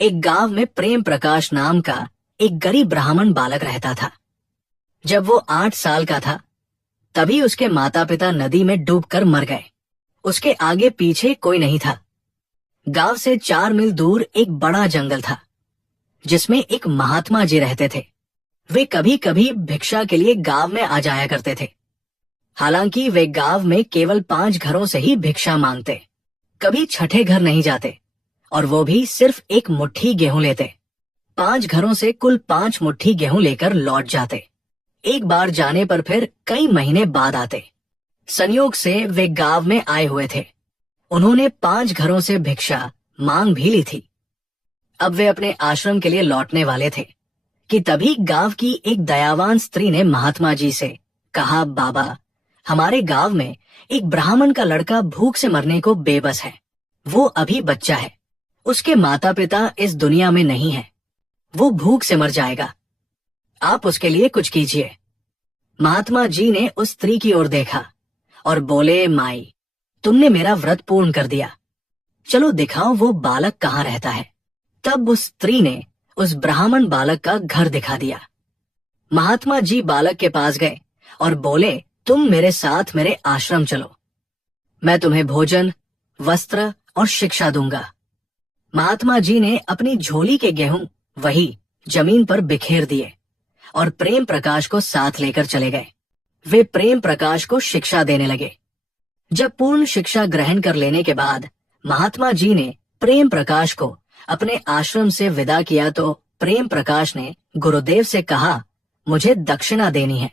एक गांव में प्रेम प्रकाश नाम का एक गरीब ब्राह्मण बालक रहता था। जब वो 8 साल का था तभी उसके माता पिता नदी में डूबकर मर गए। उसके आगे पीछे कोई नहीं था। गांव से 4 मील दूर एक बड़ा जंगल था जिसमें एक महात्मा जी रहते थे। वे कभी कभी भिक्षा के लिए गांव में आ जाया करते थे। हालांकि वे गांव में केवल 5 घरों से ही भिक्षा मांगते, कभी छठे घर नहीं जाते, और वो भी सिर्फ एक मुट्ठी गेहूं लेते। 5 घरों से कुल 5 मुट्ठी गेहूं लेकर लौट जाते। एक बार जाने पर फिर कई महीने बाद आते। संयोग से वे गांव में आए हुए थे। उन्होंने 5 घरों से भिक्षा मांग भी ली थी। अब वे अपने आश्रम के लिए लौटने वाले थे कि तभी गांव की एक दयावान स्त्री ने महात्मा जी से कहा, बाबा, हमारे गांव में एक ब्राह्मण का लड़का भूख से मरने को बेबस है। वो अभी बच्चा है, उसके माता पिता इस दुनिया में नहीं है, वो भूख से मर जाएगा। आप उसके लिए कुछ कीजिए। महात्मा जी ने उस स्त्री की ओर देखा और बोले, माई, तुमने मेरा व्रत पूर्ण कर दिया, चलो दिखाओ वो बालक कहाँ रहता है। तब उस स्त्री ने उस ब्राह्मण बालक का घर दिखा दिया। महात्मा जी बालक के पास गए और बोले, तुम मेरे साथ मेरे आश्रम चलो, मैं तुम्हें भोजन, वस्त्र और शिक्षा दूंगा। महात्मा जी ने अपनी झोली के गेहूं वही जमीन पर बिखेर दिए और प्रेम प्रकाश को साथ लेकर चले गए। वे प्रेम प्रकाश को शिक्षा देने लगे। जब पूर्ण शिक्षा ग्रहण कर लेने के बाद महात्मा जी ने प्रेम प्रकाश को अपने आश्रम से विदा किया तो प्रेम प्रकाश ने गुरुदेव से कहा, मुझे दक्षिणा देनी है।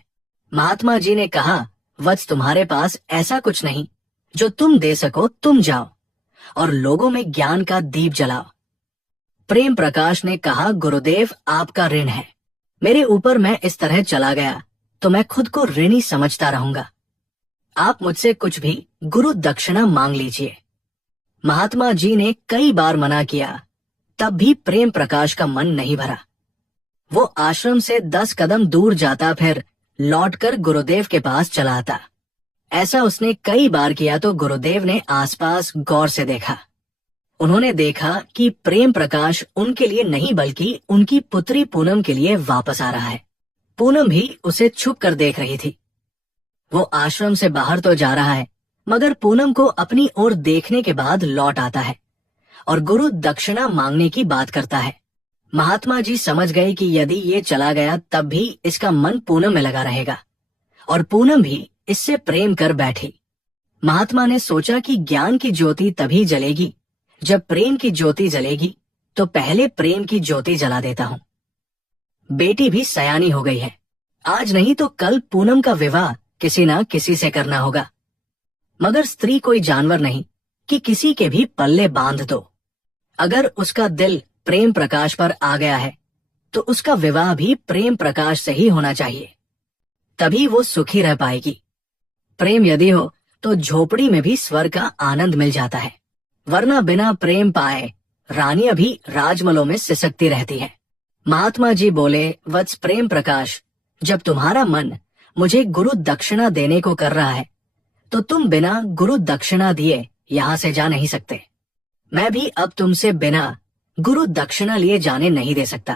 महात्मा जी ने कहा, वत्स, तुम्हारे पास ऐसा कुछ नहीं जो तुम दे सको, तुम जाओ और लोगों में ज्ञान का दीप जलाओ। प्रेम प्रकाश ने कहा, गुरुदेव, आपका ऋण है मेरे ऊपर, मैं इस तरह चला गया तो मैं खुद को ऋणी समझता रहूंगा। आप मुझसे कुछ भी गुरु दक्षिणा मांग लीजिए। महात्मा जी ने कई बार मना किया, तब भी प्रेम प्रकाश का मन नहीं भरा। वो आश्रम से 10 कदम दूर जाता, फिर लौटकर गुरुदेव के पास चला आता। ऐसा उसने कई बार किया तो गुरुदेव ने आसपास गौर से देखा। उन्होंने देखा कि प्रेम प्रकाश उनके लिए नहीं बल्कि उनकी पुत्री पूनम के लिए वापस आ रहा है। पूनम भी उसे छुप कर देख रही थी। वो आश्रम से बाहर तो जा रहा है, मगर पूनम को अपनी ओर देखने के बाद लौट आता है और गुरु दक्षिणा मांगने की बात करता है। महात्मा जी समझ गए कि यदि ये चला गया तब भी इसका मन पूनम में लगा रहेगा और पूनम भी इससे प्रेम कर बैठी। महात्मा ने सोचा कि ज्ञान की ज्योति तभी जलेगी जब प्रेम की ज्योति जलेगी, तो पहले प्रेम की ज्योति जला देता हूँ। बेटी भी सयानी हो गई है, आज नहीं तो कल पूनम का विवाह किसी न किसी से करना होगा। मगर स्त्री कोई जानवर नहीं कि किसी के भी पल्ले बांध दो। अगर उसका दिल प्रेम प्रकाश पर आ गया है तो उसका विवाह भी प्रेम प्रकाश से ही होना चाहिए, तभी वो सुखी रह पाएगी। प्रेम यदि हो तो झोपड़ी में भी स्वर्ग का आनंद मिल जाता है, वरना बिना प्रेम पाए रानी अभी राजमहलों में सिसकती रहती है। महात्मा जी बोले, वत्स प्रेम प्रकाश, जब तुम्हारा मन मुझे गुरु दक्षिणा देने को कर रहा है तो तुम बिना गुरु दक्षिणा दिए यहाँ से जा नहीं सकते। मैं भी अब तुमसे बिना गुरु दक्षिणा लिए जाने नहीं दे सकता।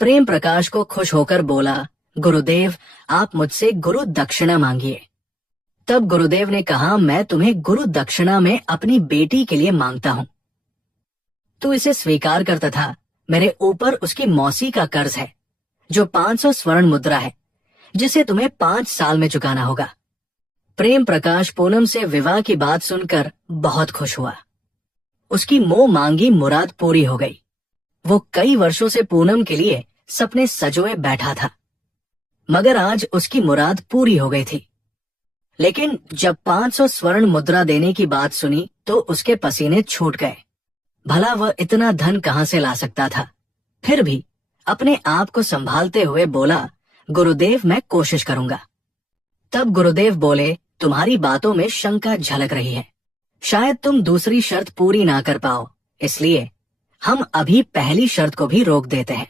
प्रेम प्रकाश को खुश होकर बोला, गुरुदेव, आप मुझसे गुरु दक्षिणा मांगिए। तब गुरुदेव ने कहा, मैं तुम्हें गुरु दक्षिणा में अपनी बेटी के लिए मांगता हूँ। तू इसे स्वीकार कर तथा मेरे ऊपर उसकी मौसी का कर्ज है जो 500 स्वर्ण मुद्रा है, जिसे तुम्हें 5 साल में चुकाना होगा। प्रेम प्रकाश पूनम से विवाह की बात सुनकर बहुत खुश हुआ। उसकी मोह मांगी मुराद पूरी हो गई। वो कई वर्षों से पूनम के लिए सपने सजोए बैठा था, मगर आज उसकी मुराद पूरी हो गई थी। लेकिन जब 500 स्वर्ण मुद्रा देने की बात सुनी तो उसके पसीने छूट गए। भला वह इतना धन कहाँ से ला सकता था। फिर भी अपने आप को संभालते हुए बोला, गुरुदेव, मैं कोशिश करूंगा। तब गुरुदेव बोले, तुम्हारी बातों में शंका झलक रही है, शायद तुम दूसरी शर्त पूरी ना कर पाओ, इसलिए हम अभी पहली शर्त को भी रोक देते हैं।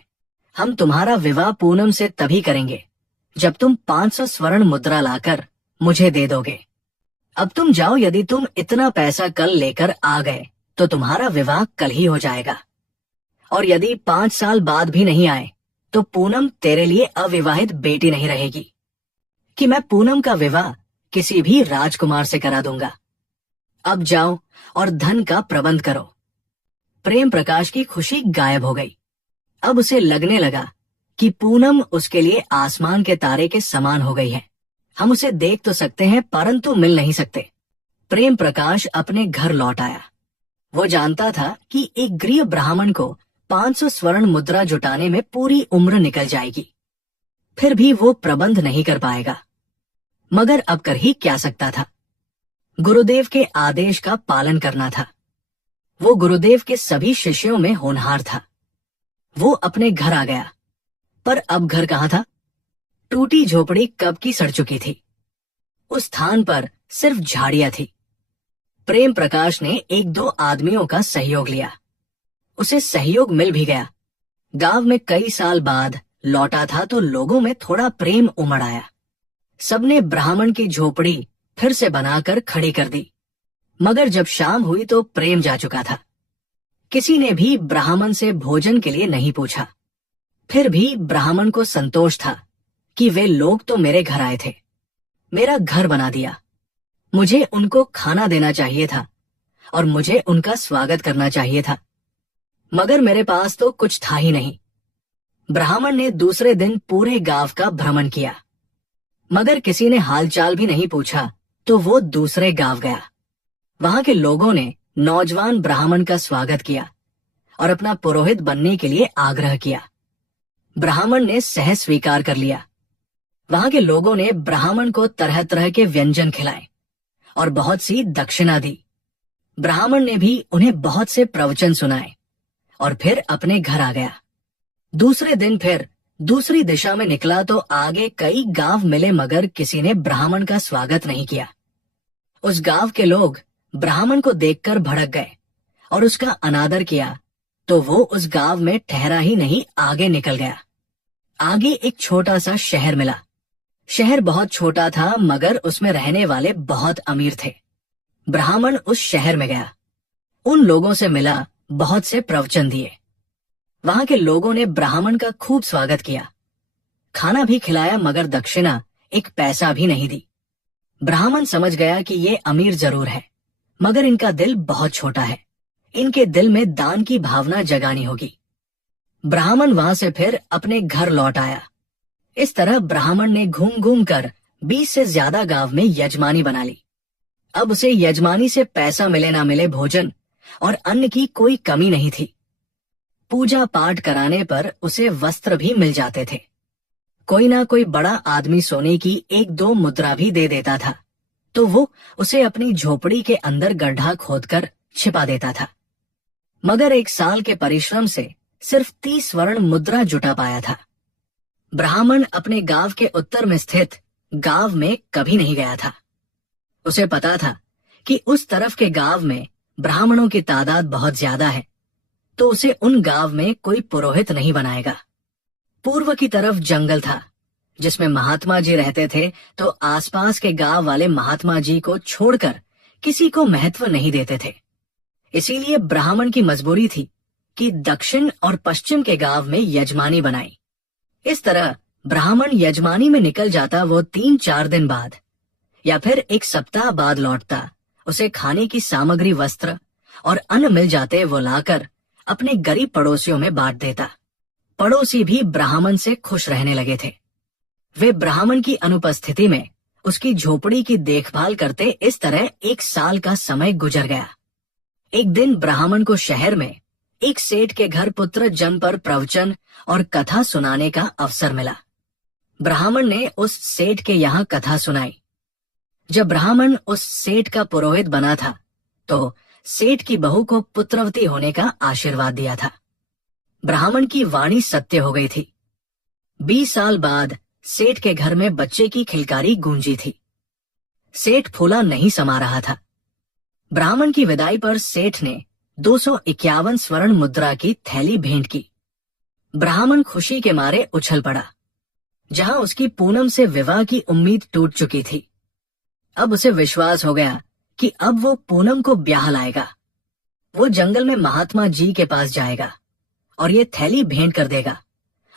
हम तुम्हारा विवाह पूनम से तभी करेंगे जब तुम 500 स्वर्ण मुद्रा लाकर मुझे दे दोगे। अब तुम जाओ, यदि तुम इतना पैसा कल लेकर आ गए तो तुम्हारा विवाह कल ही हो जाएगा। और यदि 5 साल बाद भी नहीं आए तो पूनम तेरे लिए अविवाहित बेटी नहीं रहेगी, कि मैं पूनम का विवाह किसी भी राजकुमार से करा दूंगा। अब जाओ और धन का प्रबंध करो। प्रेम प्रकाश की खुशी गायब हो गई। अब उसे लगने लगा कि पूनम उसके लिए आसमान के तारे के समान हो गई है। हम उसे देख तो सकते हैं परंतु मिल नहीं सकते। प्रेम प्रकाश अपने घर लौट आया। वो जानता था कि एक गरीब ब्राह्मण को 500 स्वर्ण मुद्रा जुटाने में पूरी उम्र निकल जाएगी, फिर भी वो प्रबंध नहीं कर पाएगा। मगर अब कर ही क्या सकता था। गुरुदेव के आदेश का पालन करना था। वो गुरुदेव के सभी शिष्यों में होनहार था। वो अपने घर आ गया, पर अब घर कहाँ था? टूटी झोपड़ी कब की सड़ चुकी थी। उस स्थान पर सिर्फ झाड़ियां थी। प्रेम प्रकाश ने 1-2 आदमियों का सहयोग लिया। उसे सहयोग मिल भी गया। गांव में कई साल बाद लौटा था तो लोगों में थोड़ा प्रेम उमड़ आया। सबने ब्राह्मण की झोपड़ी फिर से बनाकर खड़ी कर दी। मगर जब शाम हुई तो प्रेम जा चुका था। किसी ने भी ब्राह्मण से भोजन के लिए नहीं पूछा। फिर भी ब्राह्मण को संतोष था कि वे लोग तो मेरे घर आए थे, मेरा घर बना दिया। मुझे उनको खाना देना चाहिए था और मुझे उनका स्वागत करना चाहिए था, मगर मेरे पास तो कुछ था ही नहीं। ब्राह्मण ने दूसरे दिन पूरे गांव का भ्रमण किया, मगर किसी ने हालचाल भी नहीं पूछा तो वो दूसरे गांव गया। वहां के लोगों ने नौजवान ब्राह्मण का स्वागत किया और अपना पुरोहित बनने के लिए आग्रह किया। ब्राह्मण ने सहज स्वीकार कर लिया। वहां के लोगों ने ब्राह्मण को तरह तरह के व्यंजन खिलाए और बहुत सी दक्षिणा दी। ब्राह्मण ने भी उन्हें बहुत से प्रवचन सुनाए और फिर अपने घर आ गया। दूसरे दिन फिर दूसरी दिशा में निकला तो आगे कई गांव मिले, मगर किसी ने ब्राह्मण का स्वागत नहीं किया। उस गांव के लोग ब्राह्मण को देखकर भड़क गए और उसका अनादर किया तो वो उस गांव में ठहरा ही नहीं, आगे निकल गया। आगे एक छोटा सा शहर मिला। शहर बहुत छोटा था मगर उसमें रहने वाले बहुत अमीर थे। ब्राह्मण उस शहर में गया, उन लोगों से मिला, बहुत से प्रवचन दिए। वहां के लोगों ने ब्राह्मण का खूब स्वागत किया, खाना भी खिलाया, मगर दक्षिणा 1 पैसा भी नहीं दी। ब्राह्मण समझ गया कि ये अमीर जरूर है मगर इनका दिल बहुत छोटा है, इनके दिल में दान की भावना जगानी होगी। ब्राह्मण वहां से फिर अपने घर लौट आया। इस तरह ब्राह्मण ने घूम घूम कर 20 से ज्यादा गांव में यजमानी बना ली। अब उसे यजमानी से पैसा मिले ना मिले, भोजन और अन्न की कोई कमी नहीं थी। पूजा पाठ कराने पर उसे वस्त्र भी मिल जाते थे। कोई ना कोई बड़ा आदमी सोने की 1-2 मुद्रा भी दे देता था तो वो उसे अपनी झोपड़ी के अंदर गड्ढा खोदकर छिपा देता था। मगर 1 साल के परिश्रम से सिर्फ 30 स्वर्ण मुद्रा जुटा पाया था। ब्राह्मण अपने गांव के उत्तर में स्थित गांव में कभी नहीं गया था। उसे पता था कि उस तरफ के गांव में ब्राह्मणों की तादाद बहुत ज्यादा है, तो उसे उन गांव में कोई पुरोहित नहीं बनाएगा। पूर्व की तरफ जंगल था जिसमें महात्मा जी रहते थे, तो आसपास के गांव वाले महात्मा जी को छोड़कर किसी को महत्व नहीं देते थे। इसीलिए ब्राह्मण की मजबूरी थी कि दक्षिण और पश्चिम के गांव में यजमानी बनाई। इस तरह ब्राह्मण यजमानी में निकल जाता। वो 3-4 दिन बाद या फिर 1 सप्ताह बाद लौटता। उसे खाने की सामग्री, वस्त्र और अन्न मिल जाते, वो लाकर अपने गरीब पड़ोसियों में बांट देता। पड़ोसी भी ब्राह्मण से खुश रहने लगे थे। वे ब्राह्मण की अनुपस्थिति में उसकी झोपड़ी की देखभाल करते। इस तरह 1 साल का समय गुजर गया। एक दिन ब्राह्मण को शहर में एक सेठ के घर पुत्र जन्म पर प्रवचन और कथा सुनाने का अवसर मिला। ब्राह्मण ने उस सेठ के यहाँ कथा सुनाई। जब ब्राह्मण उस सेठ का पुरोहित बना था तो सेठ की बहू को पुत्रवती होने का आशीर्वाद दिया था। ब्राह्मण की वाणी सत्य हो गई थी। 20 साल बाद सेठ के घर में बच्चे की खिलकारी गूंजी थी। सेठ फूला नहीं समा रहा था। ब्राह्मण की विदाई पर सेठ ने 251 स्वर्ण मुद्रा की थैली भेंट की। ब्राह्मण खुशी के मारे उछल पड़ा। जहां उसकी पूनम से विवाह की उम्मीद टूट चुकी थी, अब उसे विश्वास हो गया कि अब वो पूनम को ब्याह लाएगा। वो जंगल में महात्मा जी के पास जाएगा और ये थैली भेंट कर देगा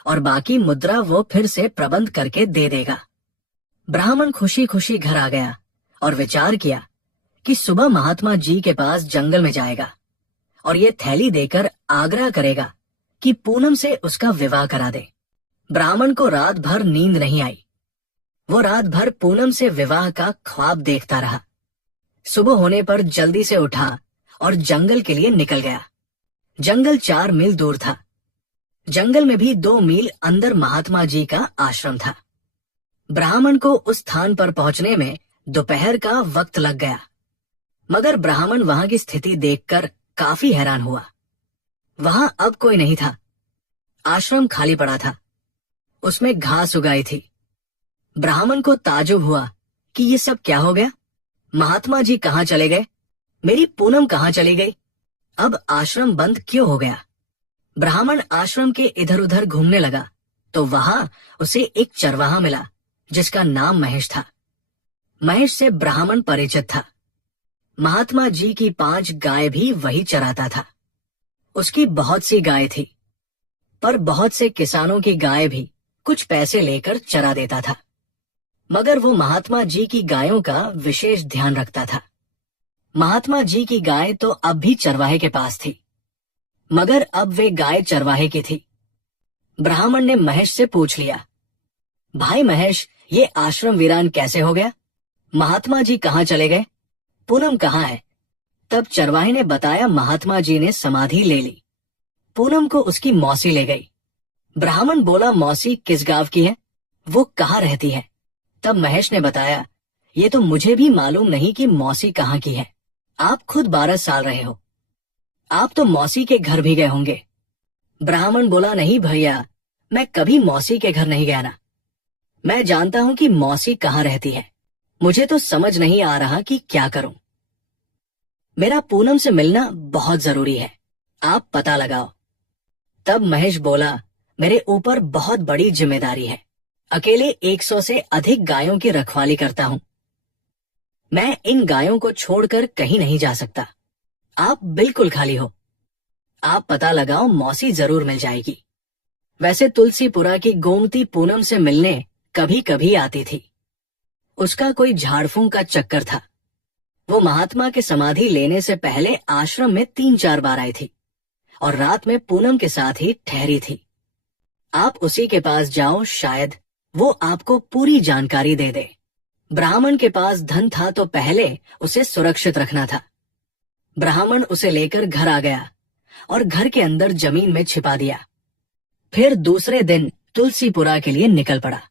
और बाकी मुद्रा वो फिर से प्रबंध करके दे देगा। ब्राह्मण खुशी खुशी घर आ गया और विचार किया कि सुबह महात्मा जी के पास जंगल में जाएगा और ये थैली देकर आग्रह करेगा कि पूनम से उसका विवाह करा दे। ब्राह्मण को रात भर नींद नहीं आई। वो रात भर पूनम से विवाह का ख्वाब देखता रहा। सुबह होने पर जल्दी से उठा और जंगल के लिए निकल गया। जंगल 4 मील दूर था। जंगल में भी 2 मील अंदर महात्मा जी का आश्रम था। ब्राह्मण को उस स्थान पर पहुंचने में दोपहर का वक्त लग गया, मगर ब्राह्मण वहां की स्थिति देखकर काफी हैरान हुआ। वहां अब कोई नहीं था। आश्रम खाली पड़ा था। उसमें घास उगाई थी। ब्राह्मण को ताज्जुब हुआ कि ये सब क्या हो गया। महात्मा जी कहाँ चले गए? मेरी पूनम कहाँ चली गई? अब आश्रम बंद क्यों हो गया? ब्राह्मण आश्रम के इधर उधर घूमने लगा तो वहां उसे एक चरवाहा मिला जिसका नाम महेश था। महेश से ब्राह्मण परिचित था। महात्मा जी की 5 गाय भी वही चराता था। उसकी बहुत सी गाय थी, पर बहुत से किसानों की गाय भी कुछ पैसे लेकर चरा देता था, मगर वो महात्मा जी की गायों का विशेष ध्यान रखता था। महात्मा जी की गाय तो अब भी चरवाहे के पास थी, मगर अब वे गाय चरवाहे की थी। ब्राह्मण ने महेश से पूछ लिया, भाई महेश, ये आश्रम वीरान कैसे हो गया? महात्मा जी कहाँ चले गए? पूनम कहाँ है? तब चरवाहे ने बताया, महात्मा जी ने समाधि ले ली। पूनम को उसकी मौसी ले गई। ब्राह्मण बोला, मौसी किस गांव की है? वो कहाँ रहती है? तब महेश ने बताया, ये तो मुझे भी मालूम नहीं कि मौसी कहाँ की है। आप खुद 12 साल रहे हो, आप तो मौसी के घर भी गए होंगे। ब्राह्मण बोला, नहीं भैया, मैं कभी मौसी के घर नहीं गया ना। मैं जानता हूं कि मौसी कहाँ रहती है। मुझे तो समझ नहीं आ रहा कि क्या करूं। मेरा पूनम से मिलना बहुत जरूरी है, आप पता लगाओ। तब महेश बोला, मेरे ऊपर बहुत बड़ी जिम्मेदारी है। अकेले 100 से अधिक गायों की रखवाली करता हूं। मैं इन गायों को छोड़कर कहीं नहीं जा सकता। आप बिल्कुल खाली हो। आप पता लगाओ, मौसी जरूर मिल जाएगी। वैसे तुलसीपुरा की गोमती पूनम से मिलने कभी कभी आती थी। उसका कोई झाड़ फूंक का चक्कर था। वो महात्मा के समाधि लेने से पहले आश्रम में 3-4 बार आई थी और रात में पूनम के साथ ही ठहरी थी। आप उसी के पास जाओ, शायद वो आपको पूरी जानकारी दे दे। ब्राह्मण के पास धन था तो पहले उसे सुरक्षित रखना था। ब्राह्मण उसे लेकर घर आ गया और घर के अंदर जमीन में छिपा दिया। फिर दूसरे दिन तुलसीपुरा के लिए निकल पड़ा।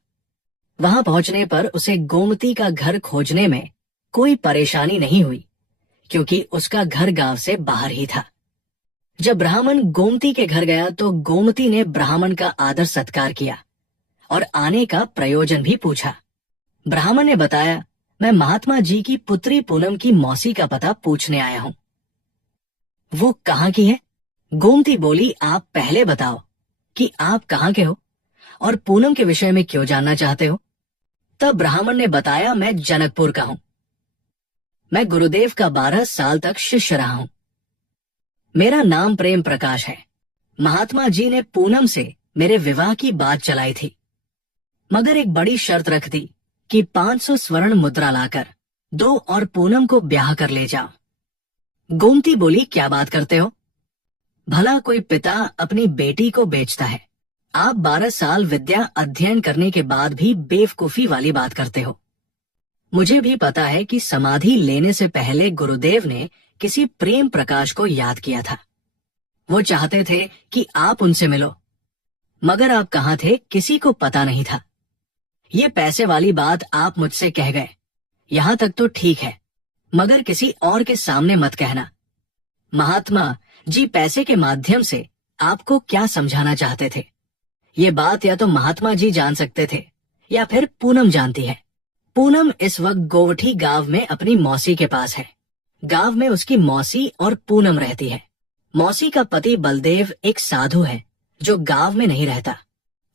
वहां पहुंचने पर उसे गोमती का घर खोजने में कोई परेशानी नहीं हुई, क्योंकि उसका घर गांव से बाहर ही था। जब ब्राह्मण गोमती के घर गया तो गोमती ने ब्राह्मण का आदर सत्कार किया और आने का प्रयोजन भी पूछा। ब्राह्मण ने बताया, मैं महात्मा जी की पुत्री पूनम की मौसी का पता पूछने आया हूं। वो कहाँ की है? गोमती बोली, आप पहले बताओ कि आप कहाँ के हो और पूनम के विषय में क्यों जानना चाहते हो। तब ब्राह्मण ने बताया, मैं जनकपुर का हूं। मैं गुरुदेव का 12 साल तक शिष्य रहा हूं। मेरा नाम प्रेम प्रकाश है। महात्मा जी ने पूनम से मेरे विवाह की बात चलाई थी, मगर एक बड़ी शर्त रख दी कि 500 स्वर्ण मुद्रा लाकर दो और पूनम को ब्याह कर ले जाओ। गोमती बोली, क्या बात करते हो? भला कोई पिता अपनी बेटी को बेचता है? आप 12 साल विद्या अध्ययन करने के बाद भी बेवकूफी वाली बात करते हो। मुझे भी पता है कि समाधि लेने से पहले गुरुदेव ने किसी प्रेम प्रकाश को याद किया था। वो चाहते थे कि आप उनसे मिलो, मगर आप कहाँ थे किसी को पता नहीं था। ये पैसे वाली बात आप मुझसे कह गए, यहाँ तक तो ठीक है, मगर किसी और के सामने मत कहना। महात्मा जी पैसे के माध्यम से आपको क्या समझाना चाहते थे, ये बात या तो महात्मा जी जान सकते थे या फिर पूनम जानती है। पूनम इस वक्त गोवठी गांव में अपनी मौसी के पास है। गांव में उसकी मौसी और पूनम रहती है। मौसी का पति बलदेव एक साधु है जो गांव में नहीं रहता।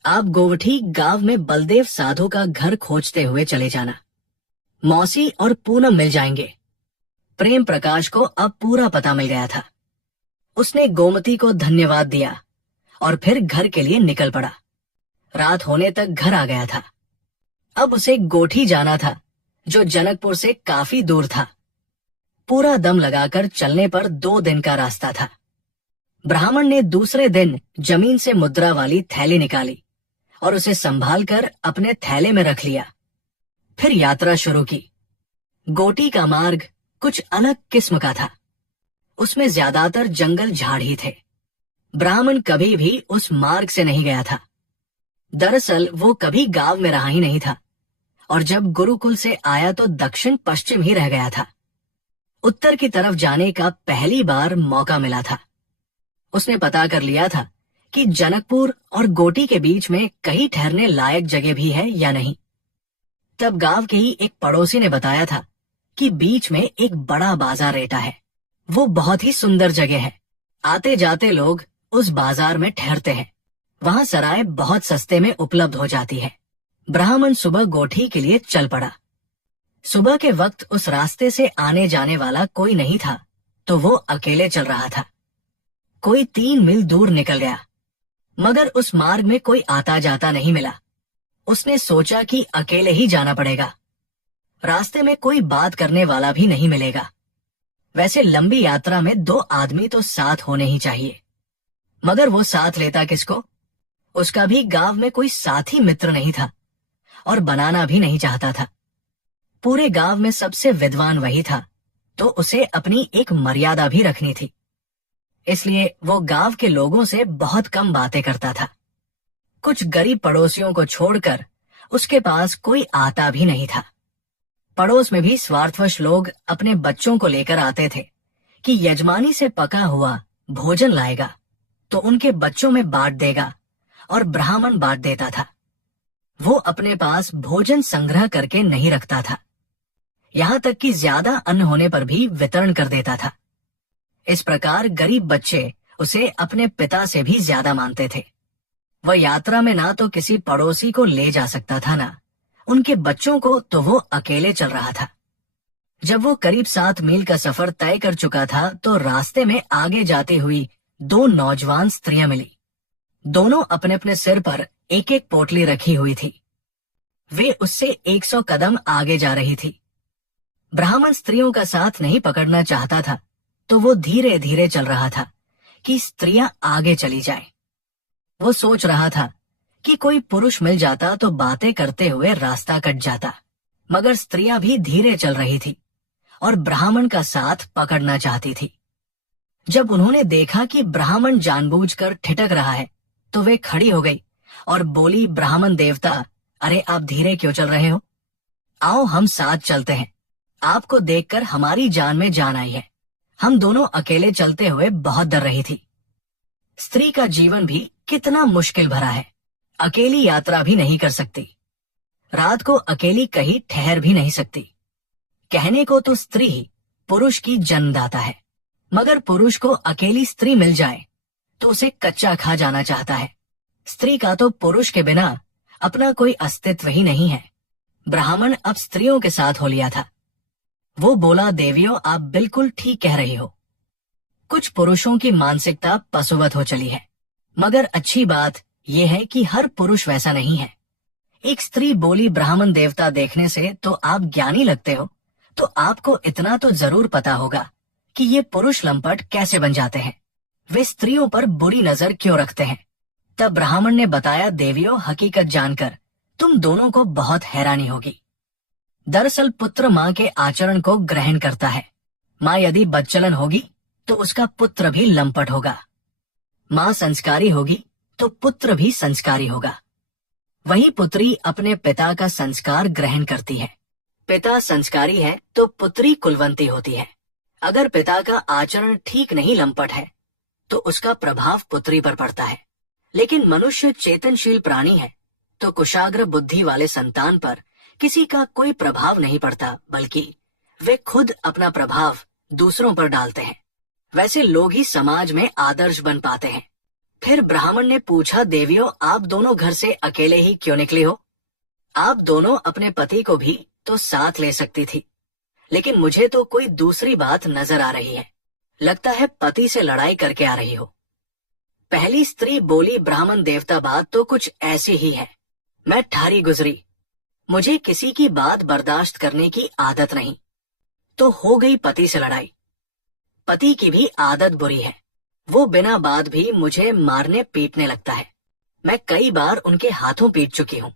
आप गोवठी गांव में बलदेव साधु का घर खोजते हुए चले जाना। मौसी और पूनम मिल जाएंगे। प्रेम प्रकाश को अब पूरा पता मिल गया था। उसने गोमती को धन्यवाद दिया और फिर घर के लिए निकल पड़ा। रात होने तक घर आ गया था। अब उसे गोठी जाना था, जो जनकपुर से काफी दूर था। पूरा दम लगाकर चलने पर 2 दिन का रास्ता था। ब्राह्मण ने दूसरे दिन जमीन से मुद्रा वाली थैली निकाली और उसे संभालकर अपने थैले में रख लिया। फिर यात्रा शुरू की। गोटी का मार्ग कुछ अलग किस्म का था। उसमें ज्यादातर जंगल झाड़ ही थे। ब्राह्मण कभी भी उस मार्ग से नहीं गया था। दरअसल वो कभी गांव में रहा ही नहीं था और जब गुरुकुल से आया तो दक्षिण पश्चिम ही रह गया था। उत्तर की तरफ जाने का पहली बार मौका मिला था। उसने पता कर लिया था कि जनकपुर और गोटी के बीच में कहीं ठहरने लायक जगह भी है या नहीं। तब गांव के ही एक पड़ोसी ने बताया था कि बीच में एक बड़ा बाजार रहता है। वो बहुत ही सुंदर जगह है। आते जाते लोग उस बाजार में ठहरते हैं। वहां सराय बहुत सस्ते में उपलब्ध हो जाती है। ब्राह्मण सुबह गोठी के लिए चल पड़ा। सुबह के वक्त उस रास्ते से आने जाने वाला कोई नहीं था, तो वो अकेले चल रहा था। कोई 3 मील दूर निकल गया, मगर उस मार्ग में कोई आता जाता नहीं मिला। उसने सोचा कि अकेले ही जाना पड़ेगा। रास्ते में कोई बात करने वाला भी नहीं मिलेगा। वैसे लंबी यात्रा में 2 आदमी तो साथ होने ही चाहिए, मगर वो साथ लेता किसको? उसका भी गांव में कोई साथी मित्र नहीं था और बनाना भी नहीं चाहता था। पूरे गांव में सबसे विद्वान वही था, तो उसे अपनी एक मर्यादा भी रखनी थी। इसलिए वो गांव के लोगों से बहुत कम बातें करता था। कुछ गरीब पड़ोसियों को छोड़कर उसके पास कोई आता भी नहीं था। पड़ोस में भी स्वार्थवश लोग अपने बच्चों को लेकर आते थे कि यजमानी से पका हुआ भोजन लाएगा तो उनके बच्चों में बांट देगा, और ब्राह्मण बांट देता था। वो अपने पास भोजन संग्रह करके नहीं रखता था, यहाँ तक कि ज्यादा अन्न होने पर भी वितरण कर देता था। इस प्रकार गरीब बच्चे उसे अपने पिता से भी ज्यादा मानते थे। वह यात्रा में ना तो किसी पड़ोसी को ले जा सकता था, ना उनके बच्चों को, तो वो अकेले चल रहा था। जब वो करीब 7 मील का सफर तय कर चुका था तो रास्ते में आगे जाती हुई 2 नौजवान स्त्रियां मिली। दोनों अपने अपने सिर पर एक एक पोटली रखी हुई थी। वे उससे 100 कदम आगे जा रही थी। ब्राह्मण स्त्रियों का साथ नहीं पकड़ना चाहता था, तो वो धीरे धीरे चल रहा था कि स्त्रियां आगे चली जाएं। वो सोच रहा था कि कोई पुरुष मिल जाता तो बातें करते हुए रास्ता कट जाता, मगर स्त्रियां भी धीरे चल रही थी और ब्राह्मण का साथ पकड़ना चाहती थी। जब उन्होंने देखा कि ब्राह्मण जानबूझकर ठिठक रहा है तो वे खड़ी हो गई और बोली, ब्राह्मण देवता, अरे आप धीरे क्यों चल रहे हो? आओ हम साथ चलते हैं। आपको देखकर हमारी जान में जान आई है। हम दोनों अकेले चलते हुए बहुत डर रही थी। स्त्री का जीवन भी कितना मुश्किल भरा है। अकेली यात्रा भी नहीं कर सकती, रात को अकेली कहीं ठहर भी नहीं सकती। कहने को तो स्त्री ही पुरुष की जन्मदाता है, मगर पुरुष को अकेली स्त्री मिल जाए तो उसे कच्चा खा जाना चाहता है। स्त्री का तो पुरुष के बिना अपना कोई अस्तित्व ही नहीं है। ब्राह्मण अब स्त्रियों के साथ हो लिया था। वो बोला, देवियों, आप बिल्कुल ठीक कह रही हो। कुछ पुरुषों की मानसिकता पशुवत हो चली है, मगर अच्छी बात यह है कि हर पुरुष वैसा नहीं है। एक स्त्री बोली, ब्राह्मण देवता, देखने से तो आप ज्ञानी लगते हो, तो आपको इतना तो जरूर पता होगा कि ये पुरुष लंपट कैसे बन जाते हैं। वे स्त्रियों पर बुरी नजर क्यों रखते हैं। तब ब्राह्मण ने बताया, देवियों, हकीकत जानकर तुम दोनों को बहुत हैरानी होगी। दरअसल पुत्र माँ के आचरण को ग्रहण करता है। माँ यदि बदचलन होगी तो उसका पुत्र भी लंपट होगा। माँ संस्कारी होगी तो पुत्र भी संस्कारी होगा। वही पुत्री अपने पिता का संस्कार ग्रहण करती है। पिता संस्कारी है तो पुत्री कुलवंती होती है। अगर पिता का आचरण ठीक नहीं, लंपट है, तो उसका प्रभाव पुत्री पर पड़ता है। लेकिन मनुष्य चेतनशील प्राणी है, तो कुशाग्र बुद्धि वाले संतान पर किसी का कोई प्रभाव नहीं पड़ता, बल्कि वे खुद अपना प्रभाव दूसरों पर डालते हैं। वैसे लोग ही समाज में आदर्श बन पाते हैं। फिर ब्राह्मण ने पूछा, देवियों, आप दोनों घर से अकेले ही क्यों निकली हो? आप दोनों अपने पति को भी तो साथ ले सकती थी, लेकिन मुझे तो कोई दूसरी बात नजर आ रही है। लगता है पति से लड़ाई करके आ रही हो। पहली स्त्री बोली, ब्राह्मण देवता, बात तो कुछ ऐसी ही है। मैं ठारी गुजरी। मुझे किसी की बात बर्दाश्त करने की आदत नहीं। तो हो गई पति से लड़ाई। पति की भी आदत बुरी है, वो बिना बात भी मुझे मारने पीटने लगता है। मैं कई बार उनके हाथों पीट चुकी हूं।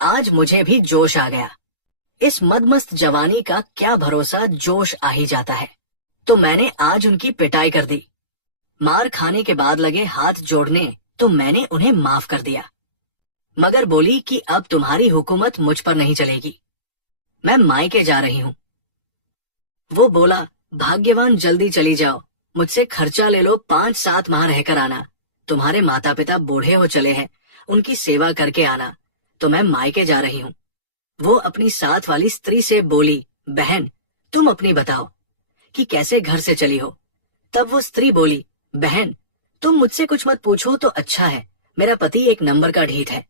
आज मुझे भी जोश आ गया। इस मदमस्त जवानी का क्या भरोसा, जोश आ ही जाता है। तो मैंने आज उनकी पिटाई कर दी। मार खाने के बाद लगे हाथ जोड़ने, तो मैंने उन्हें माफ कर दिया। मगर बोली कि अब तुम्हारी हुकूमत मुझ पर नहीं चलेगी, मैं मायके जा रही हूं। वो बोला, भाग्यवान, जल्दी चली जाओ, मुझसे खर्चा ले लो, 5-7 माह रहकर आना। तुम्हारे माता पिता बूढ़े हो चले हैं, उनकी सेवा करके आना। तो मैं मायके जा रही हूं। वो अपनी साथ वाली स्त्री से बोली, बहन तुम अपनी बताओ कि कैसे घर से चली हो। तब वो स्त्री बोली, बहन तुम मुझसे कुछ मत पूछो तो अच्छा है, मेरा पति एक नंबर का ढीठ है,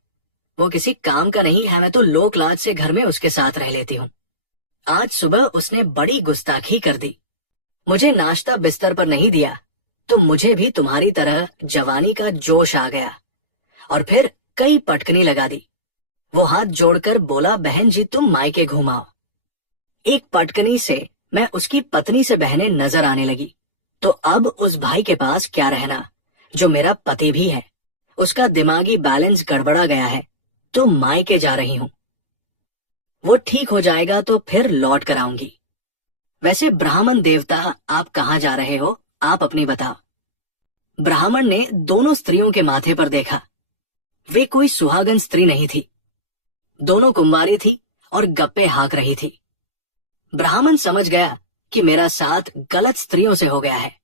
वो किसी काम का नहीं है, मैं तो लोक लाज से घर में उसके साथ रह लेती हूँ। आज सुबह उसने बड़ी गुस्ताखी कर दी, मुझे नाश्ता बिस्तर पर नहीं दिया, तो मुझे भी तुम्हारी तरह जवानी का जोश आ गया और फिर कई पटकनी लगा दी। वो हाथ जोड़कर बोला, बहन जी तुम मायके घुमाओ। एक पटकनी से मैं उसकी पत्नी से बहने नजर आने लगी। तो अब उस भाई के पास क्या रहना जो मेरा पति भी है। उसका दिमागी बैलेंस गड़बड़ा गया है, तो मायके जा रही हूं। वो ठीक हो जाएगा तो फिर लौट कर आऊंगी। वैसे ब्राह्मण देवता, आप कहाँ जा रहे हो, आप अपनी बताओ। ब्राह्मण ने दोनों स्त्रियों के माथे पर देखा। वे कोई सुहागन स्त्री नहीं थी, दोनों कुंवारी थी और गप्पे हाँक रही थी। ब्राह्मण समझ गया कि मेरा साथ गलत स्त्रियों से हो गया है,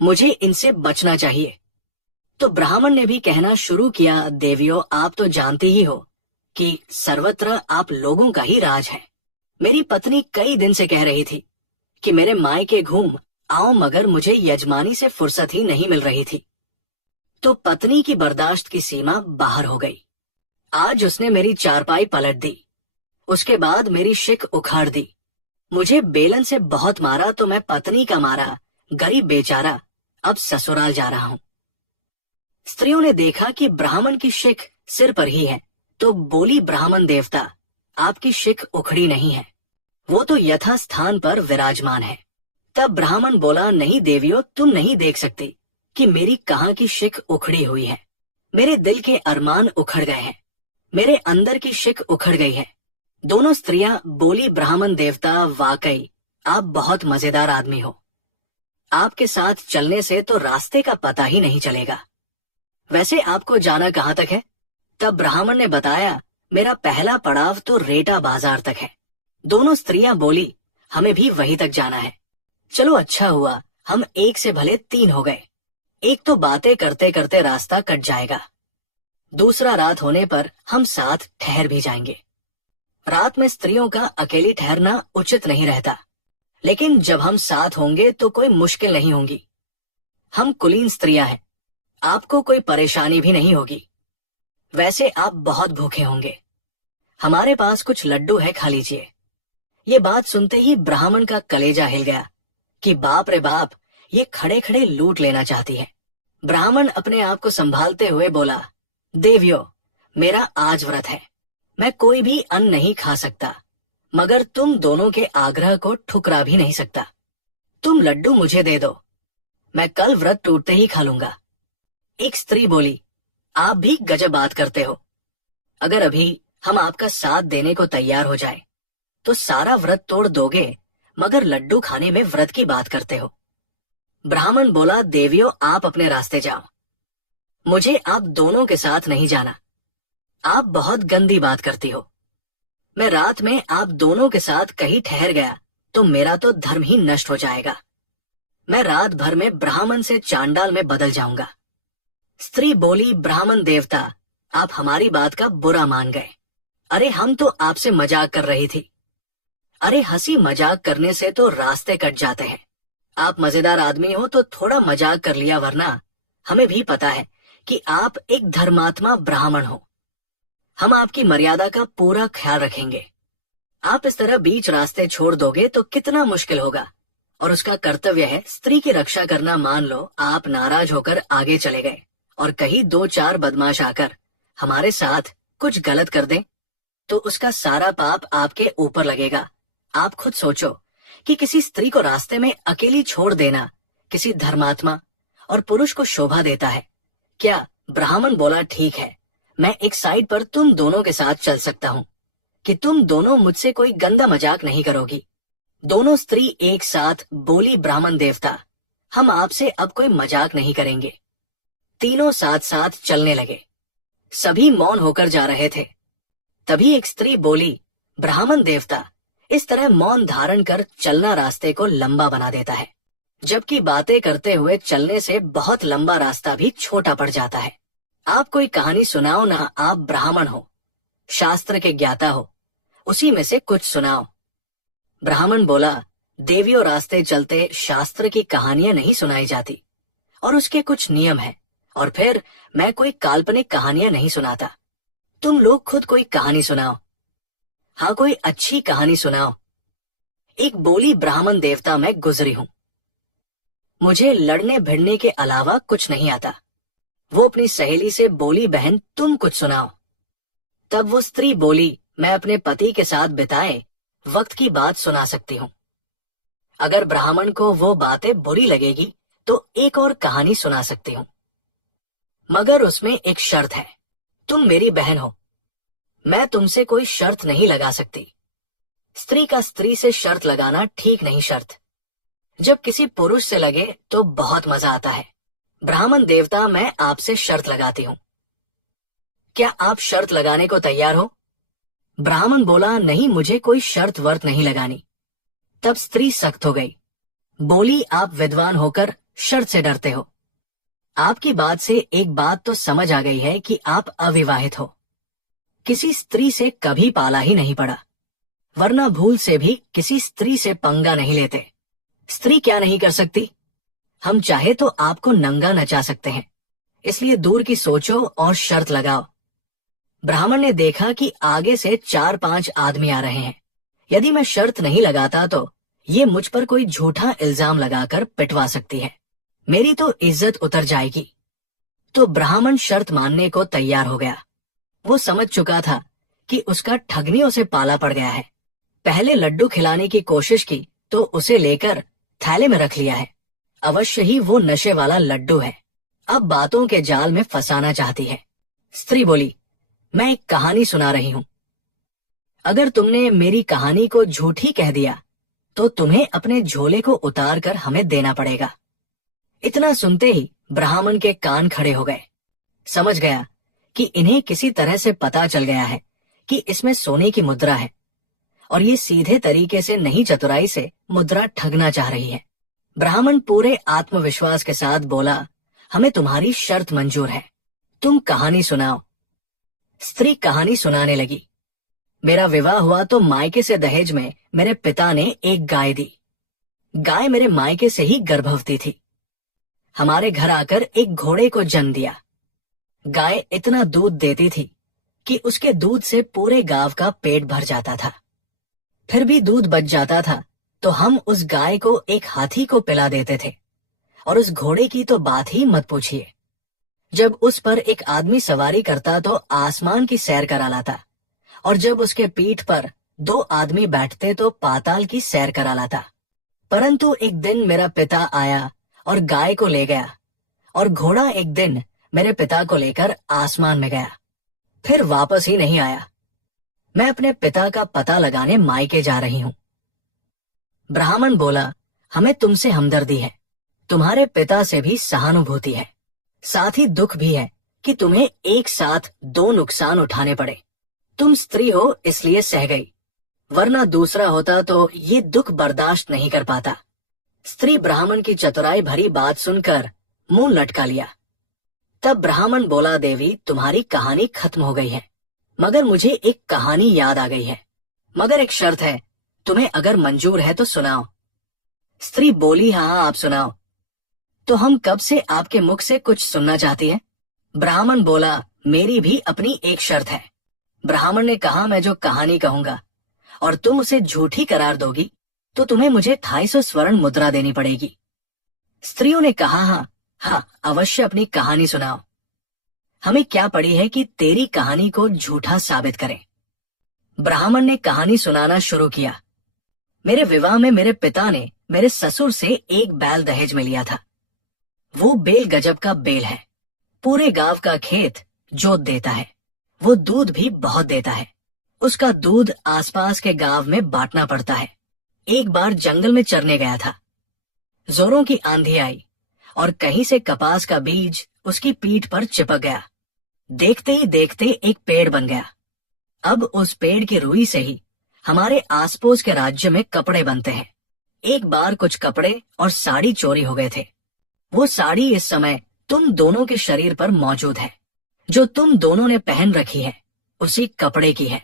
मुझे इनसे बचना चाहिए। तो ब्राह्मण ने भी कहना शुरू किया, देवियों आप तो जानती ही हो कि सर्वत्र आप लोगों का ही राज है। मेरी पत्नी कई दिन से कह रही थी कि मेरे मायके घूम आओ, मगर मुझे यजमानी से फुर्सत ही नहीं मिल रही थी। तो पत्नी की बर्दाश्त की सीमा बाहर हो गई। आज उसने मेरी चारपाई पलट दी, उसके बाद मेरी शिक उखाड़ दी। मुझे बेलन से बहुत मारा, तो मैं पत्नी का मारा गरीब बेचारा अब ससुराल जा रहा हूं। स्त्रियों ने देखा कि ब्राह्मण की शिक सिर पर ही है, तो बोली, ब्राह्मण देवता आपकी शिक उखड़ी नहीं है, वो तो यथा स्थान पर विराजमान है। तब ब्राह्मण बोला, नहीं देवियों, तुम नहीं देख सकती कि मेरी कहाँ की शिक उखड़ी हुई है। मेरे दिल के अरमान उखड़ गए हैं, मेरे अंदर की शिक उखड़ गई है। दोनों स्त्रियां बोली, ब्राह्मण देवता वाकई आप बहुत मजेदार आदमी हो, आपके साथ चलने से तो रास्ते का पता ही नहीं चलेगा। वैसे आपको जाना कहाँ तक है? तब ब्राह्मण ने बताया, मेरा पहला पड़ाव तो रेटा बाजार तक है। दोनों स्त्रियां बोली, हमें भी वहीं तक जाना है। चलो अच्छा हुआ हम एक से भले 3 हो गए, एक तो बातें करते करते रास्ता कट जाएगा, दूसरा रात होने पर हम साथ ठहर भी जाएंगे। रात में स्त्रियों का अकेली ठहरना उचित नहीं रहता, लेकिन जब हम साथ होंगे तो कोई मुश्किल नहीं होगी। हम कुलीन स्त्रियां हैं, आपको कोई परेशानी भी नहीं होगी। वैसे आप बहुत भूखे होंगे, हमारे पास कुछ लड्डू है, खा लीजिए। ये बात सुनते ही ब्राह्मण का कलेजा हिल गया कि बाप रे बाप, ये खड़े खड़े लूट लेना चाहती है। ब्राह्मण अपने आप को संभालते हुए बोला, देवियों मेरा आज व्रत है, मैं कोई भी अन्न नहीं खा सकता, मगर तुम दोनों के आग्रह को ठुकरा भी नहीं सकता। तुम लड्डू मुझे दे दो, मैं कल व्रत टूटते ही खा लूंगा। एक स्त्री बोली, आप भी गजब बात करते हो, अगर अभी हम आपका साथ देने को तैयार हो जाए तो सारा व्रत तोड़ दोगे, मगर लड्डू खाने में व्रत की बात करते हो। ब्राह्मण बोला, देवियों आप अपने रास्ते जाओ, मुझे आप दोनों के साथ नहीं जाना, आप बहुत गंदी बात करती हो। मैं रात में आप दोनों के साथ कहीं ठहर गया तो मेरा तो धर्म ही नष्ट हो जाएगा, मैं रात भर में ब्राह्मण से चांडाल में बदल जाऊंगा। स्त्री बोली, ब्राह्मण देवता आप हमारी बात का बुरा मान गए, अरे हम तो आपसे मजाक कर रही थी। अरे हंसी मजाक करने से तो रास्ते कट जाते हैं, आप मजेदार आदमी हो तो थोड़ा मजाक कर लिया, वरना हमें भी पता है कि आप एक धर्मात्मा ब्राह्मण हो, हम आपकी मर्यादा का पूरा ख्याल रखेंगे। आप इस तरह बीच रास्ते छोड़ दोगे तो कितना मुश्किल होगा, और उसका कर्तव्य है स्त्री की रक्षा करना। मान लो आप नाराज होकर आगे चले गए और कहीं 2-4 बदमाश आकर हमारे साथ कुछ गलत कर दें, तो उसका सारा पाप आपके ऊपर लगेगा। आप खुद सोचो कि किसी स्त्री को रास्ते में अकेली छोड़ देना किसी धर्मात्मा और पुरुष को शोभा देता है क्या? ब्राह्मण बोला, ठीक है, मैं एक साइड पर तुम दोनों के साथ चल सकता हूँ कि तुम दोनों मुझसे कोई गंदा मजाक नहीं करोगी। दोनों स्त्री एक साथ बोली, ब्राह्मण देवता, हम आपसे अब कोई मजाक नहीं करेंगे। तीनों साथ साथ चलने लगे। सभी मौन होकर जा रहे थे। तभी एक स्त्री बोली, ब्राह्मण देवता, इस तरह मौन धारण कर चलना रास्ते को लंबा बना देता है, जबकि बातें करते हुए चलने से बहुत लंबा रास्ता भी छोटा पड़ जाता है। आप कोई कहानी सुनाओ ना, आप ब्राह्मण हो, शास्त्र के ज्ञाता हो, उसी में से कुछ सुनाओ। ब्राह्मण बोला, देवियों रास्ते चलते शास्त्र की कहानियां नहीं सुनाई जाती और उसके कुछ नियम हैं, और फिर मैं कोई काल्पनिक कहानियां नहीं सुनाता। तुम लोग खुद कोई कहानी सुनाओ। हाँ, कोई अच्छी कहानी सुनाओ। एक बोली, ब्राह्मण देवता, मैं गुजरी हूं, मुझे लड़ने भिड़ने के अलावा कुछ नहीं आता। वो अपनी सहेली से बोली, बहन तुम कुछ सुनाओ। तब वो स्त्री बोली, मैं अपने पति के साथ बिताए वक्त की बात सुना सकती हूँ। अगर ब्राह्मण को वो बातें बुरी लगेगी तो एक और कहानी सुना सकती हूँ, मगर उसमें एक शर्त है। तुम मेरी बहन हो, मैं तुमसे कोई शर्त नहीं लगा सकती। स्त्री का स्त्री से शर्त लगाना ठीक नहीं। शर्त जब किसी पुरुष से लगे तो बहुत मजा आता है। ब्राह्मण देवता, मैं आपसे शर्त लगाती हूँ, क्या आप शर्त लगाने को तैयार हो? ब्राह्मण बोला, नहीं, मुझे कोई शर्त वर्त नहीं लगानी। तब स्त्री सख्त हो गई, बोली, आप विद्वान होकर शर्त से डरते हो। आपकी बात से एक बात तो समझ आ गई है कि आप अविवाहित हो, किसी स्त्री से कभी पाला ही नहीं पड़ा, वरना भूल से भी किसी स्त्री से पंगा नहीं लेते। स्त्री क्या नहीं कर सकती? हम चाहे तो आपको नंगा नचा सकते हैं, इसलिए दूर की सोचो और शर्त लगाओ। ब्राह्मण ने देखा कि आगे से 4-5 आदमी आ रहे हैं। यदि मैं शर्त नहीं लगाता तो ये मुझ पर कोई झूठा इल्जाम लगाकर पिटवा सकती है, मेरी तो इज्जत उतर जाएगी। तो ब्राह्मण शर्त मानने को तैयार हो गया। वो समझ चुका था कि उसका ठगनियों से पाला पड़ गया है। पहले लड्डू खिलाने की कोशिश की तो उसे लेकर थैले में रख लिया है। अवश्य ही वो नशे वाला लड्डू है। अब बातों के जाल में फंसाना चाहती है। स्त्री बोली, मैं एक कहानी सुना रही हूं, अगर तुमने मेरी कहानी को झूठी कह दिया तो तुम्हें अपने झोले को उतार कर हमें देना पड़ेगा। इतना सुनते ही ब्राह्मण के कान खड़े हो गए। समझ गया कि इन्हें किसी तरह से पता चल गया है कि इसमें सोने की मुद्रा है और ये सीधे तरीके से नहीं, चतुराई से मुद्रा ठगना चाह रही है। ब्राह्मण पूरे आत्मविश्वास के साथ बोला, हमें तुम्हारी शर्त मंजूर है, तुम कहानी सुनाओ। स्त्री कहानी सुनाने लगी। मेरा विवाह हुआ तो मायके से दहेज में मेरे पिता ने एक गाय दी। गाय मेरे मायके से ही गर्भवती थी। हमारे घर आकर एक घोड़े को जन्म दिया। गाय इतना दूध देती थी कि उसके दूध से पूरे गांव का पेट भर जाता था। फिर भी दूध बच जाता था तो हम उस गाय को एक हाथी को पिला देते थे, और उस घोड़े की तो बात ही मत पूछिए। जब उस पर एक आदमी सवारी करता तो आसमान की सैर करा लाता, और जब उसके पीठ पर 2 आदमी बैठते तो पाताल की सैर करा लाता। परंतु एक दिन मेरा पिता आया और गाय को ले गया, और घोड़ा एक दिन मेरे पिता को लेकर आसमान में गया, फिर वापस ही नहीं आया। मैं अपने पिता का पता लगाने मायके जा रही हूँ। ब्राह्मण बोला, हमें तुमसे हमदर्दी है, तुम्हारे पिता से भी सहानुभूति है, साथ ही दुख भी है कि तुम्हें एक साथ 2 नुकसान उठाने पड़े। तुम स्त्री हो इसलिए सह गई, वरना दूसरा होता तो ये दुख बर्दाश्त नहीं कर पाता। स्त्री ब्राह्मण की चतुराई भरी बात सुनकर मुंह लटका लिया। तब ब्राह्मण बोला, देवी तुम्हारी कहानी खत्म हो गई है, मगर मुझे एक कहानी याद आ गई है, मगर एक शर्त है, तुम्हें अगर मंजूर है तो सुनाओ। स्त्री बोली, हाँ आप सुनाओ। तो हम कब से आपके मुख से कुछ सुनना चाहती हैं? ब्राह्मण बोला, मेरी भी अपनी एक शर्त है। ब्राह्मण ने कहा, मैं जो कहानी कहूंगा और तुम उसे झूठी करार दोगी तो तुम्हें मुझे 250 स्वर्ण मुद्रा देनी पड़ेगी। स्त्रियों ने कहा, हाँ हाँ, अवश्य अपनी कहानी सुनाओ। हमें क्या पड़ी है कि तेरी कहानी को झूठा साबित करें। ब्राह्मण ने कहानी सुनाना शुरू किया। मेरे विवाह में मेरे पिता ने मेरे ससुर से एक बैल दहेज में लिया था। वो बेल गजब का बेल है, पूरे गांव का खेत जोत देता है। वो दूध भी बहुत देता है। उसका दूध आसपास के गांव में बांटना पड़ता है। एक बार जंगल में चरने गया था। जोरों की आंधी आई और कहीं से कपास का बीज उसकी पीठ पर चिपक गया। देखते ही देखते एक पेड़ बन गया। अब उस पेड़ की रुई से ही हमारे आसपास के राज्य में कपड़े बनते हैं। एक बार कुछ कपड़े और साड़ी चोरी हो गए थे। वो साड़ी इस समय तुम दोनों के शरीर पर मौजूद है। जो तुम दोनों ने पहन रखी है उसी कपड़े की है,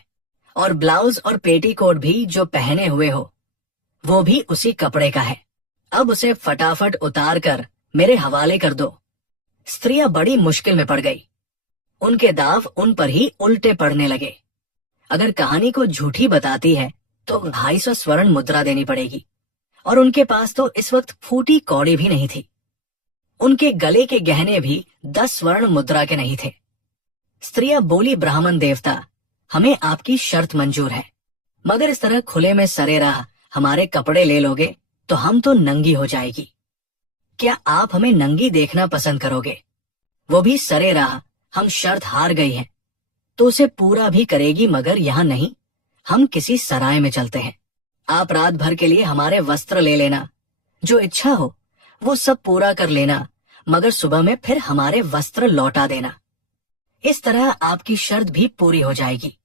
और ब्लाउज और पेटीकोट भी जो पहने हुए हो वो भी उसी कपड़े का है। अब उसे फटाफट उतार कर मेरे हवाले कर दो। स्त्रियां बड़ी मुश्किल में पड़ गई। उनके दाव उन पर ही उल्टे पड़ने लगे। अगर कहानी को झूठी बताती है तो 250 स्वर्ण मुद्रा देनी पड़ेगी, और उनके पास तो इस वक्त फूटी कौड़ी भी नहीं थी। उनके गले के गहने भी 10 स्वर्ण मुद्रा के नहीं थे। स्त्रियां बोली, ब्राह्मण देवता, हमें आपकी शर्त मंजूर है, मगर इस तरह खुले में सरे राह हमारे कपड़े ले लोगे तो हम तो नंगी हो जाएगी। क्या आप हमें नंगी देखना पसंद करोगे? वो भी सरे राह। हम शर्त हार गई हैं तो उसे पूरा भी करेगी, मगर यहाँ नहीं। हम किसी सराय में चलते हैं। आप रात भर के लिए हमारे वस्त्र ले लेना, जो इच्छा हो वो सब पूरा कर लेना, मगर सुबह में फिर हमारे वस्त्र लौटा देना। इस तरह आपकी शर्त भी पूरी हो जाएगी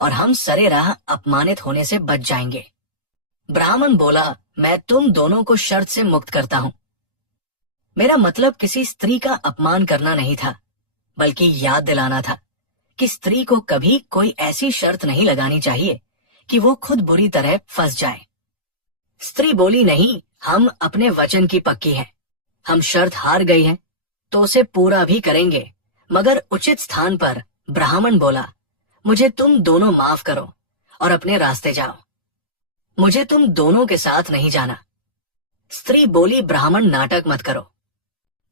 और हम सरे राह अपमानित होने से बच जाएंगे। ब्राह्मण बोला, मैं तुम दोनों को शर्त से मुक्त करता हूँ। मेरा मतलब किसी स्त्री का अपमान करना नहीं था, बल्कि याद दिलाना था कि स्त्री को कभी कोई ऐसी शर्त नहीं लगानी चाहिए कि वो खुद बुरी तरह फंस जाए। स्त्री बोली, नहीं, हम अपने वचन की पक्की हैं। हम शर्त हार गई हैं तो उसे पूरा भी करेंगे, मगर उचित स्थान पर। ब्राह्मण बोला, मुझे तुम दोनों माफ करो और अपने रास्ते जाओ। मुझे तुम दोनों के साथ नहीं जाना। स्त्री बोली, ब्राह्मण नाटक मत करो।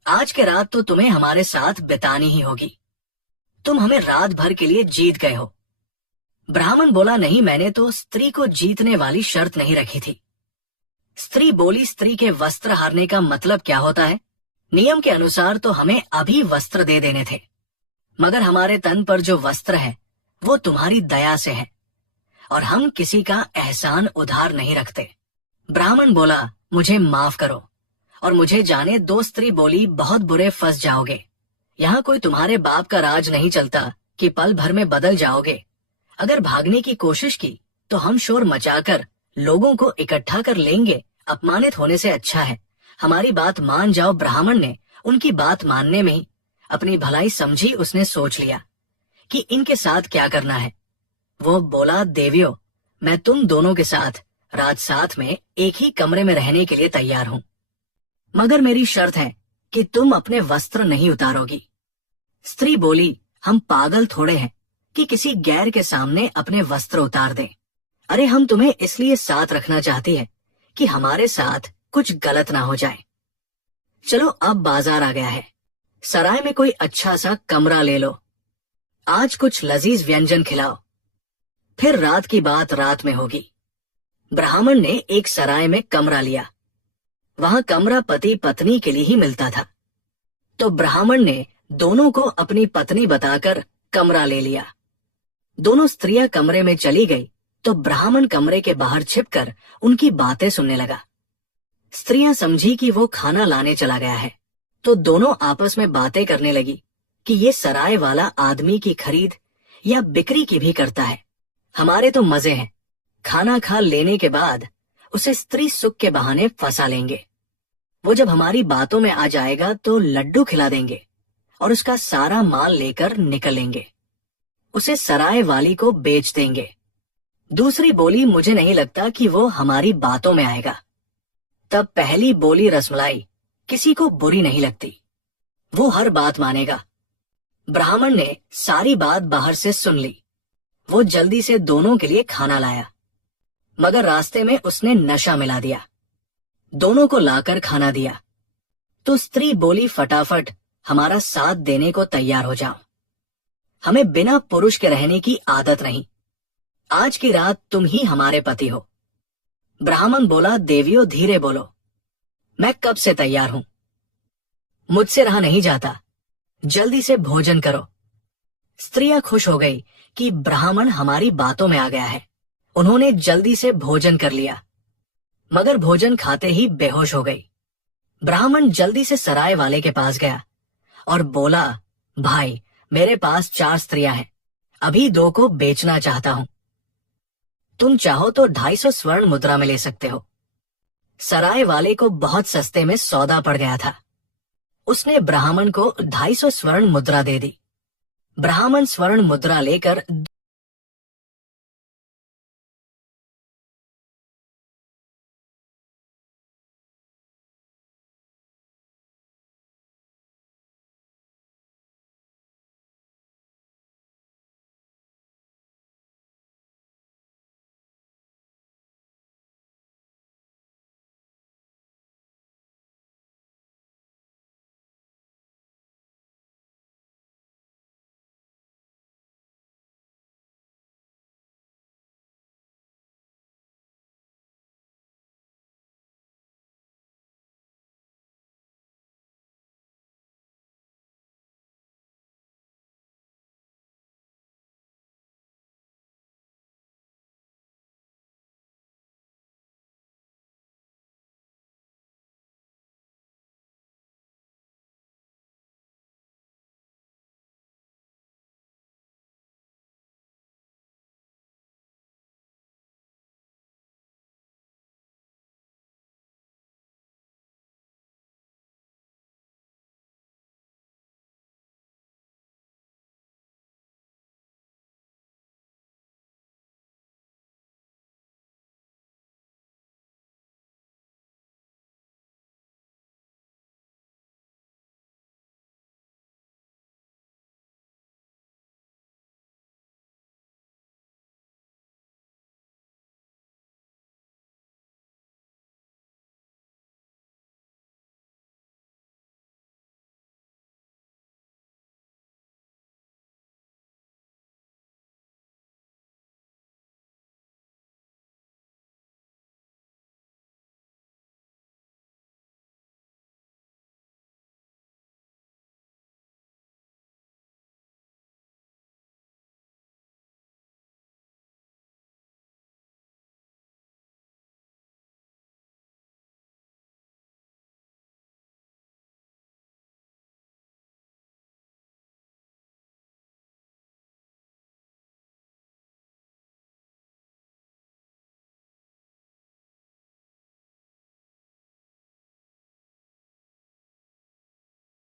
आज के रात तो तुम्हें हमारे साथ बितानी ही होगी। तुम हमें रात भर के लिए जीत गए हो। ब्राह्मण बोला, नहीं, मैंने तो स्त्री को जीतने वाली शर्त नहीं रखी थी। स्त्री बोली, स्त्री के वस्त्र हारने का मतलब क्या होता है? नियम के अनुसार तो हमें अभी वस्त्र दे देने थे, मगर हमारे तन पर जो वस्त्र है वो तुम्हारी दया से है, और हम किसी का एहसान उधार नहीं रखते। ब्राह्मण बोला, मुझे माफ करो और मुझे जाने दो। स्त्री बोली, बहुत बुरे फंस जाओगे। यहाँ कोई तुम्हारे बाप का राज नहीं चलता कि पल भर में बदल जाओगे। अगर भागने की कोशिश की तो हम शोर मचाकर लोगों को इकट्ठा कर लेंगे। अपमानित होने से अच्छा है हमारी बात मान जाओ। ब्राह्मण ने उनकी बात मानने में ही अपनी भलाई समझी। उसने सोच लिया कि इनके साथ क्या करना है। वो बोला, देवियों, मैं तुम दोनों के साथ रात साथ में एक ही कमरे में रहने के लिए तैयार हूँ, मगर मेरी शर्त है कि तुम अपने वस्त्र नहीं उतारोगी। स्त्री बोली, हम पागल थोड़े हैं कि किसी गैर के सामने अपने वस्त्र उतार दें। अरे, हम तुम्हें इसलिए साथ रखना चाहती है कि हमारे साथ कुछ गलत ना हो जाए। चलो, अब बाजार आ गया है, सराय में कोई अच्छा सा कमरा ले लो। आज कुछ लजीज व्यंजन खिलाओ, फिर रात की बात रात में होगी। ब्राह्मण ने एक सराय में कमरा लिया। वहां कमरा पति पत्नी के लिए ही मिलता था, तो ब्राह्मण ने दोनों को अपनी पत्नी बताकर कमरा ले लिया। दोनों स्त्रियां कमरे में चली गई तो ब्राह्मण कमरे के बाहर छिपकर उनकी बातें सुनने लगा। स्त्रियां समझी कि वो खाना लाने चला गया है, तो दोनों आपस में बातें करने लगी कि ये सराय वाला आदमी की खरीद या बिक्री की भी करता है। हमारे तो मजे हैं। खाना खा लेने के बाद उसे स्त्री सुख के बहाने फंसा लेंगे। वो जब हमारी बातों में आ जाएगा तो लड्डू खिला देंगे और उसका सारा माल लेकर निकलेंगे। उसे सराय वाली को बेच देंगे। दूसरी बोली, मुझे नहीं लगता कि वो हमारी बातों में आएगा। तब पहली बोली, रसमलाई किसी को बुरी नहीं लगती, वो हर बात मानेगा। ब्राह्मण ने सारी बात बाहर से सुन ली। वो जल्दी से दोनों के लिए खाना लाया। मगर रास्ते में उसने नशा मिला दिया। दोनों को लाकर खाना दिया तो स्त्री बोली, फटाफट हमारा साथ देने को तैयार हो जाओ, हमें बिना पुरुष के रहने की आदत नहीं, आज की रात तुम ही हमारे पति हो। ब्राह्मण बोला, देवियों धीरे बोलो, मैं कब से तैयार हूं, मुझसे रहा नहीं जाता, जल्दी से भोजन करो। स्त्रियां खुश हो गई कि ब्राह्मण हमारी बातों में आ गया है। उन्होंने जल्दी से भोजन कर लिया, मगर भोजन खाते ही बेहोश हो गई। ब्राह्मण जल्दी से सराय वाले के पास गया और बोला, भाई मेरे पास 4 स्त्रियां हैं, अभी 2 को बेचना चाहता हूं, तुम चाहो तो 250 स्वर्ण मुद्रा में ले सकते हो। सराय वाले को बहुत सस्ते में सौदा पड़ गया था। उसने ब्राह्मण को 250 स्वर्ण मुद्रा दे दी। ब्राह्मण स्वर्ण मुद्रा लेकर